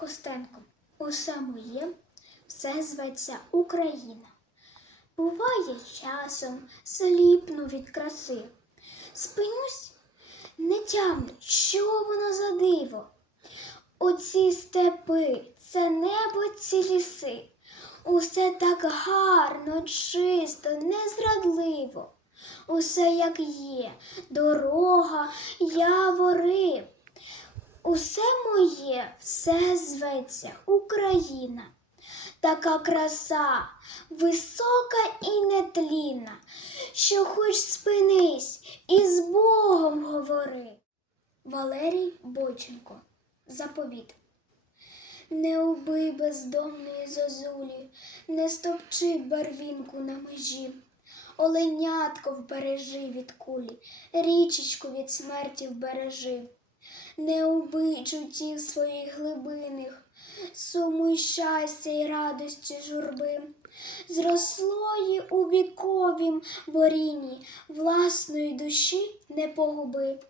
Костенко. Усе моє, все зветься Україна. Буває часом, сліпну від краси. Спинюсь, не тямлю, що воно за диво. Оці степи, це небо, ці ліси. Усе так гарно, чисто, незрадливо. Усе як є, дорога, явори. Усе моє, все зветься Україна. Така краса, висока і нетлінна, що хоч спинись і з Богом говори. Валерій Боченко. Заповіт. Не убий бездомної зозулі, не стопчи барвінку на межі. Оленятко вбережи від кулі, річечку від смерті вбережи. Не обичу тіх своїх глибиних, суму й щастя й радості журби. Зрослої у віковім боріні власної душі не погуби.